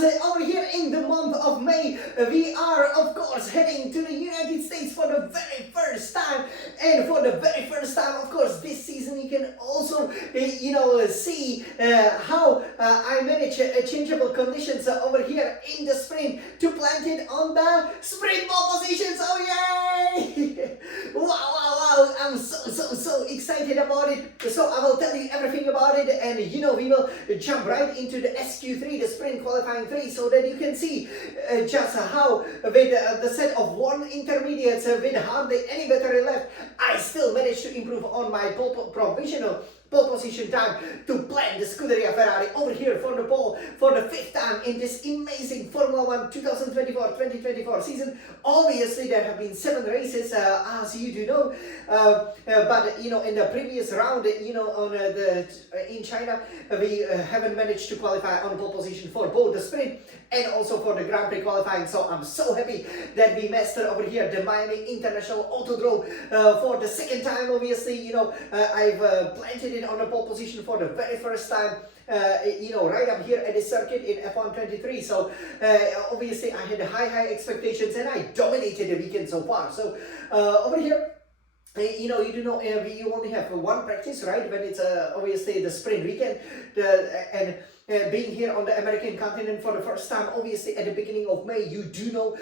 because over here in the month of May, we are of course heading to the United States for the very first time. And for the very first time, of course, this season you can also, see how I manage changeable conditions over here in the sprint to plant it on the sprint pole positions. Oh yay! Wow! I'm so excited about it. So I will tell you everything about it, and we will jump right into the SQ3, the sprint qualifying 3, so that you can see just how with the set of one intermediates with hardly any battery left, I still managed to improve on my provisional pole position time to plant the Scuderia Ferrari over here for the pole for the 5th time in this amazing Formula 1 2024-2024 season. Obviously there have been 7 races as you do know, but in the previous round in China we haven't managed to qualify on pole position for both the sprint and also for the Grand Prix qualifying. So I'm so happy that we mastered over here the Miami International Autodrome for the 2nd time. Obviously, I've planted it on the pole position for the very first time. Right up here at the circuit in F1 23. So obviously I had high expectations, and I dominated the weekend so far. So over here, you only have one practice, right? When it's obviously the sprint weekend, being here on the American continent for the first time, obviously at the beginning of May, you do know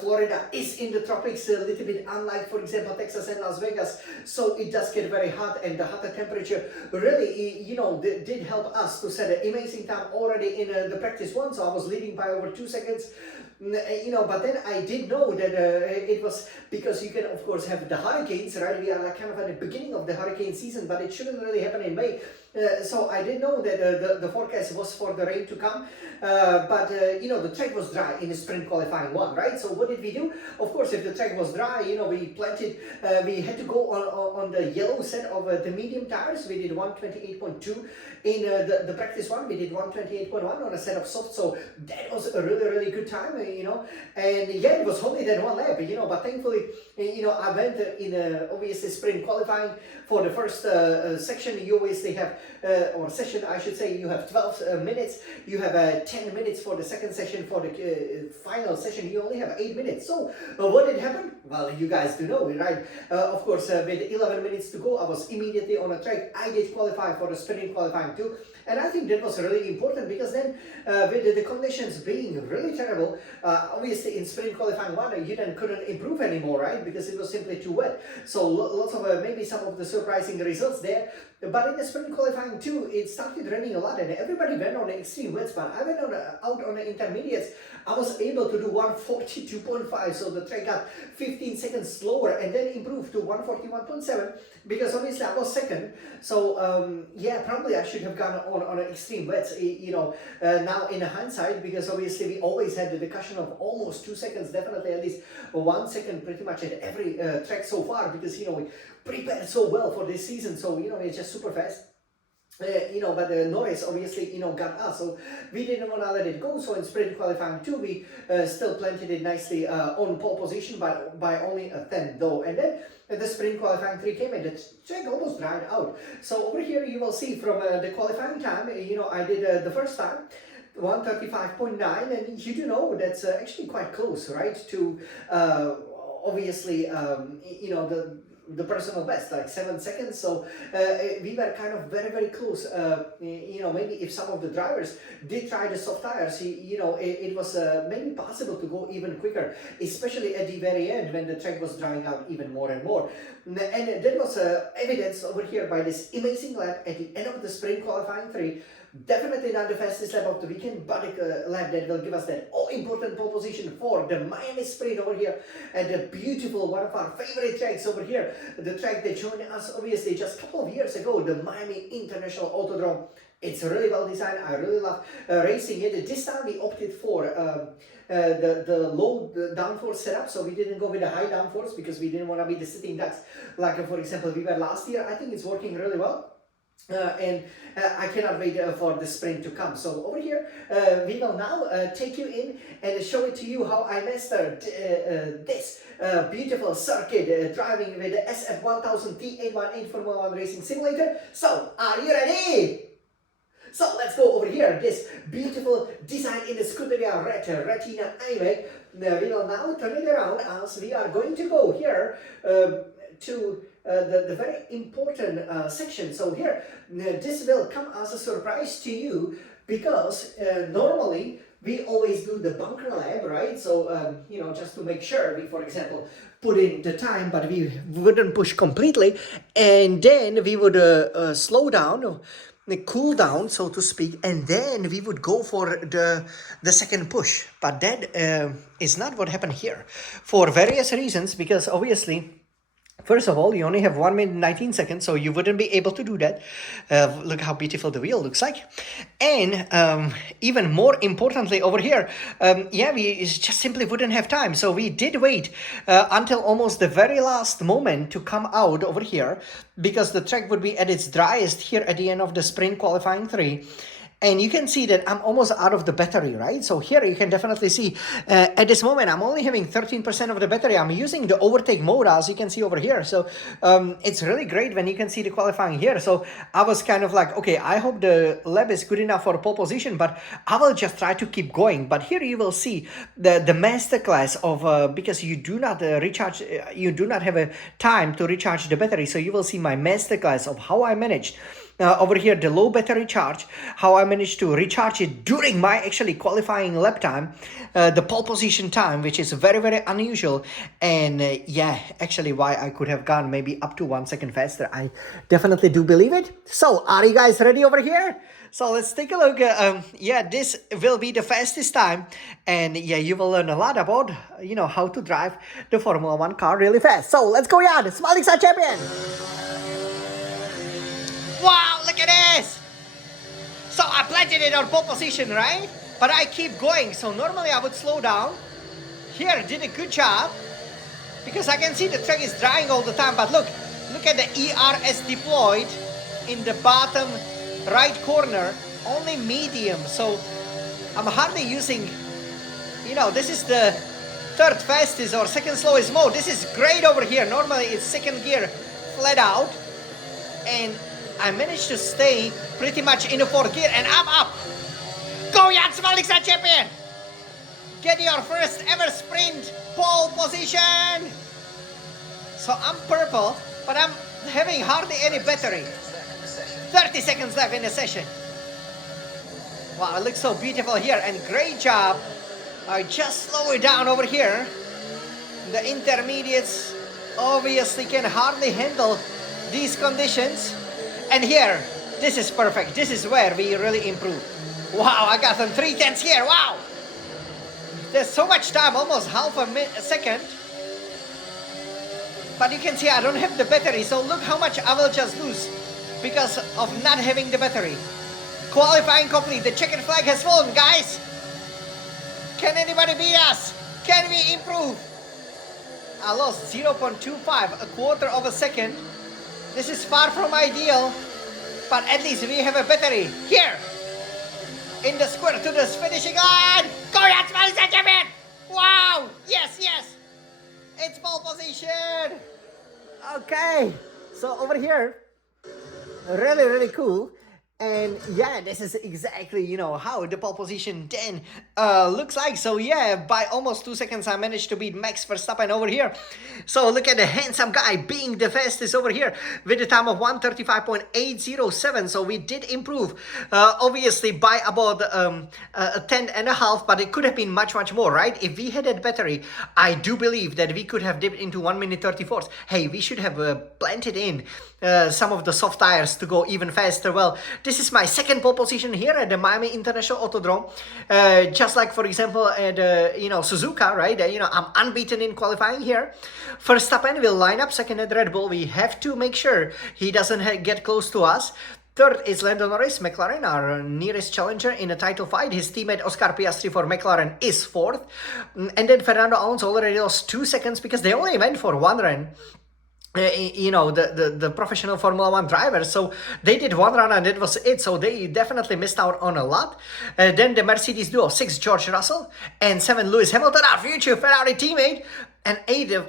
Florida is in the tropics, a little bit unlike, for example, Texas and Las Vegas. So it does get very hot, and the hotter temperature really, did help us to set an amazing time already in the practice one. So I was leading by over 2 seconds. But then I did know that it was because you can of course have the hurricanes, right? We are like kind of at the beginning of the hurricane season, but it shouldn't really happen in May. So I did know that the forecast was for the rain to come, but the track was dry in the sprint qualifying 1, right? So what did we do? Of course, if the track was dry, we planted, we had to go on the yellow set of the medium tires. We did 128.2 in the practice one. We did 128.1 on a set of soft, so that was a really good time, and yeah, it was only that one lap, but thankfully, I went in obviously sprint qualifying for the first section. You obviously have, or session I should say, you have 12 minutes, you have 10 minutes for the second session. For the final session, you only have 8 minutes. So what did happen? Well, you guys do know, right? Of course, with 11 minutes to go, I was immediately on a track. I did qualify for the sprint qualifying too, and I think that was really important, because then with the conditions being really terrible, obviously in sprint qualifying 1 you then couldn't improve anymore, right? Because it was simply too wet. So lots of maybe some of the surprising results there. But in the sprint qualifying 2, it started raining a lot, and everybody went on the extreme wet spot. I went out on the intermediates. I was able to do 142.5, so the track got 15 seconds slower, and then improved to 141.7, because obviously I was second. So yeah, probably I should have gone on an extreme wets, now in hindsight, because obviously we always had the cushion of almost 2 seconds, definitely at least 1 second pretty much at every track so far, because we prepared so well for this season. So it's just super fast. But the Norris obviously, got us, so we didn't want to let it go. So in sprint qualifying 2, we still planted it nicely on pole position, but by only a 10 though. And then the sprint qualifying 3 came, and the track almost dried out. So over here you will see from the qualifying time, I did the first time 135.9, and you do know that's actually quite close, right, to obviously the personal best, like 7 seconds. So we were kind of very close. Maybe if some of the drivers did try the soft tires, it was maybe possible to go even quicker, especially at the very end when the track was drying out even more and more. And that was evidenced over here by this amazing lap at the end of the sprint qualifying 3. Definitely not the fastest lap of the weekend, but a lap that will give us that all-important pole position for the Miami sprint over here at the beautiful, one of our favorite tracks over here, the track that joined us obviously just a couple of years ago, the Miami International Autodrome. It's really well designed. I really love racing it. This time we opted for the low downforce setup, so we didn't go with the high downforce because we didn't want to be the sitting ducks like for example we were last year. I think it's working really well. And I cannot wait for the sprint to come. So over here, we will now take you in and show it to you how I mastered this beautiful circuit driving with the SF1000 T818 Formula 1 Racing Simulator. So, are you ready? So let's go over here. This beautiful design in the Scuderia red retina anyway. We will now turn it around as we are going to go here to the very important section. So here, this will come as a surprise to you because normally we always do the bunker lap, right? So, you know, just to make sure we, for example, put in the time, but we wouldn't push completely. And then we would slow down, cool down, so to speak, and then we would go for the second push. But that is not what happened here for various reasons, because obviously, first of all, you only have 1 minute 19 seconds, so you wouldn't be able to do that. Look how beautiful the wheel looks like. And even more importantly over here, yeah, we just simply wouldn't have time. So we did wait until almost the very last moment to come out over here, because the track would be at its driest here at the end of the sprint qualifying 3. And you can see that I'm almost out of the battery, right? So here you can definitely see at this moment, I'm only having 13% of the battery. I'm using the Overtake Mode, as you can see over here. So it's really great when you can see the qualifying here. So I was kind of like, okay, I hope the lap is good enough for pole position, but I will just try to keep going. But here you will see the masterclass of, because you do not recharge, you do not have a time to recharge the battery. So you will see my masterclass of how I managed over here, the low battery charge, how I managed to recharge it during my actually qualifying lap time, the pole position time, which is very, very unusual. And yeah, actually why I could have gone maybe up to 1 second faster. I definitely do believe it. So are you guys ready over here? So let's take a look. Yeah, this will be the fastest time. And yeah, you will learn a lot about, you know, how to drive the Formula 1 car really fast. So let's go, Jan, smiling star champion. Wow, look at this! So I planted it on pole position, right? But I keep going. So normally I would slow down. Here, did a good job. Because I can see the track is drying all the time. But look at the ERS deployed in the bottom right corner. Only medium. So I'm hardly using, you know, this is the third fastest or second slowest mode. This is great over here. Normally it's second gear flat out. And I managed to stay pretty much in the fourth gear, and I'm up. Go, Jan Smaliksa champion! Get your first ever sprint pole position. So I'm purple, but I'm having hardly any battery. 30 seconds left in the session. Wow, it looks so beautiful here, and great job. I just slow it down over here. The intermediates obviously can hardly handle these conditions. And here, this is perfect. This is where we really improve. Wow, I got some 3/10 here. Wow. There's so much time, almost half a second. But you can see I don't have the battery. So look how much I will just lose because of not having the battery. Qualifying complete. The checkered flag has fallen, guys. Can anybody beat us? Can we improve? I lost 0.25, a quarter of a second. This is far from ideal, but at least we have a battery here in the square to the finishing line. Go, Jan Smaliksa champion! Wow! Yes, yes! It's pole position! Okay, so over here, really, really cool. And yeah, this is exactly, you know, how the pole position then looks like. So yeah, by almost 2 seconds, I managed to beat Max Verstappen over here. So look at the handsome guy being the fastest over here with a time of 1:35.807. So we did improve, obviously by about a tenth and a half, but it could have been much, much more, right? If we had that battery, I do believe that we could have dipped into 1 minute 34. Hey, we should have planted in some of the soft tires to go even faster. Well, this is my second pole position here at the Miami International Autodrome. Just like, for example, at you know, Suzuka, right? You know, I'm unbeaten in qualifying here. Verstappen will line up second at Red Bull. We have to make sure he doesn't get close to us. Third is Lando Norris, McLaren, our nearest challenger in a title fight. His teammate Oscar Piastri for McLaren is fourth. And then Fernando Alonso already lost 2 seconds because they only went for one run. You know, the professional Formula 1 drivers, so they did one run and that was it, so they definitely missed out on a lot. Then the Mercedes duo, 6 George Russell and 7 Lewis Hamilton, our future Ferrari teammate, And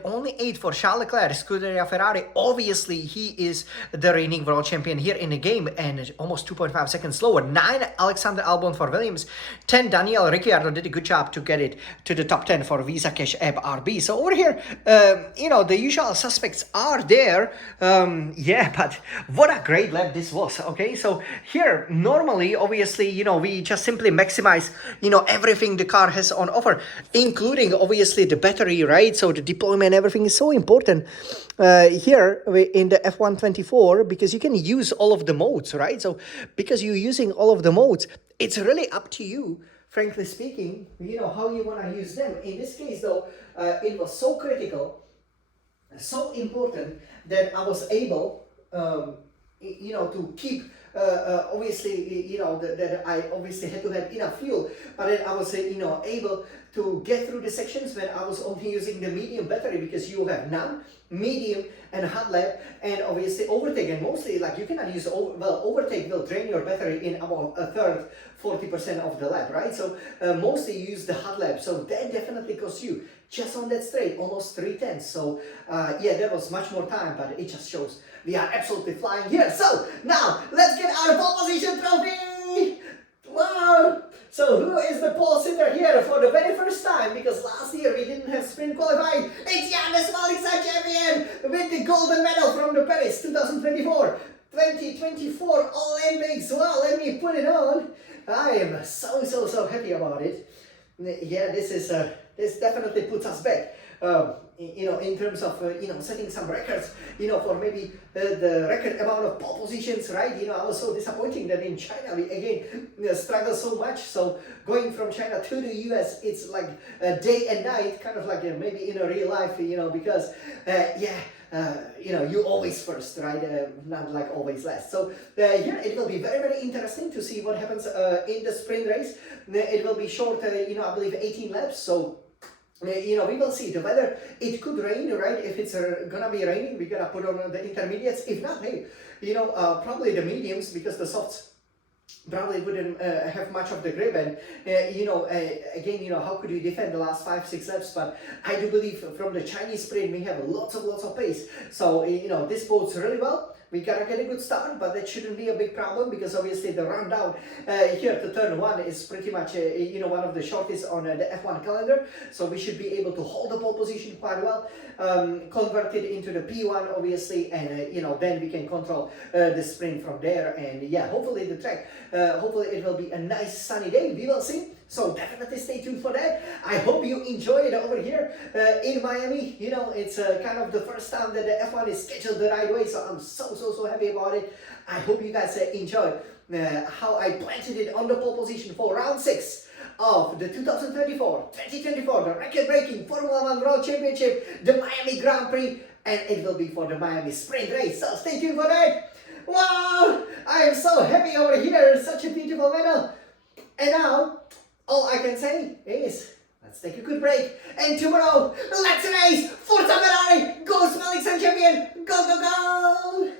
only 8 for Charles Leclerc, Scuderia Ferrari. Obviously, he is the reigning world champion here in the game and almost 2.5 seconds slower. 9, Alexander Albon for Williams. 10, Daniel Ricciardo did a good job to get it to the top 10 for Visa Cash App RB. So over here, you know, the usual suspects are there. Yeah, but what a great lap this was, okay? So here, normally, obviously, you know, we just simply maximize, you know, everything the car has on offer, including, obviously, the battery, right? So the deployment, everything is so important here in the F124 because you can use all of the modes, right? So because you're using all of the modes, it's really up to you, frankly speaking, you know, how you want to use them. In this case, though, it was so critical, so important that I was able, you know, to keep obviously, you know, that I obviously had to have enough fuel, but then I was, you know, able to get through the sections when I was only using the medium battery because you have none, medium, and hot lap, and obviously overtake. And mostly, like, you cannot use, overtake will drain your battery in about a third, 40% of the lap, right? So mostly you use the hot lap, so that definitely costs you just on that straight almost 3/10. So yeah, that was much more time, but it just shows we are absolutely flying here. So now let's get our pole position trophy. Wow! So who is the pole sitter here for the very first time? Because last year we didn't have sprint qualifying. It's Jan the Smolixan champion with the golden medal from the Paris 2024 Olympics. Well, let me put it on. I am so happy about it. Yeah, this definitely puts us back. You know, in terms of you know, setting some records, you know, for maybe the record amount of pole positions, right? You know, I was so disappointing that in China we again struggle so much. So going from China to the US, it's like day and night, kind of like maybe in a real life, you know, because yeah. You know, you always first, right? Not like always last. So here it will be very interesting to see what happens in the sprint race. It will be short, you know, I believe 18 laps. So you know, we will see the weather. It could rain, right? If it's gonna be raining, we're gonna put on the intermediates. If not, hey, you know, probably the mediums, because the softs probably wouldn't have much of the grip. And you know, again, you know, how could you defend the last 5-6 laps? But I do believe from the Chinese sprint we have lots of pace. So you know, this bodes really well. We gotta get a good start, but that shouldn't be a big problem because obviously the rundown here to turn 1 is pretty much you know, one of the shortest on the F1 calendar. So we should be able to hold the pole position quite well, convert it into the P1 obviously, and you know, then we can control the sprint from there. And yeah, hopefully the track, hopefully it will be a nice sunny day. We will see. So definitely stay tuned for that. I hope you enjoy it over here in Miami. You know, it's kind of the first time that the F1 is scheduled the right way, so I'm so happy about it. I hope you guys enjoy how I planted it on the pole position for round 6 of the 2024, the record-breaking Formula 1 World Championship, the Miami Grand Prix, and it will be for the Miami Sprint Race. So stay tuned for that. Wow, I am so happy over here. Such a beautiful medal. And now, all I can say is, let's take a good break. And tomorrow, let's race! Forza Ferrari! Go Smelling Sun Champion! Go!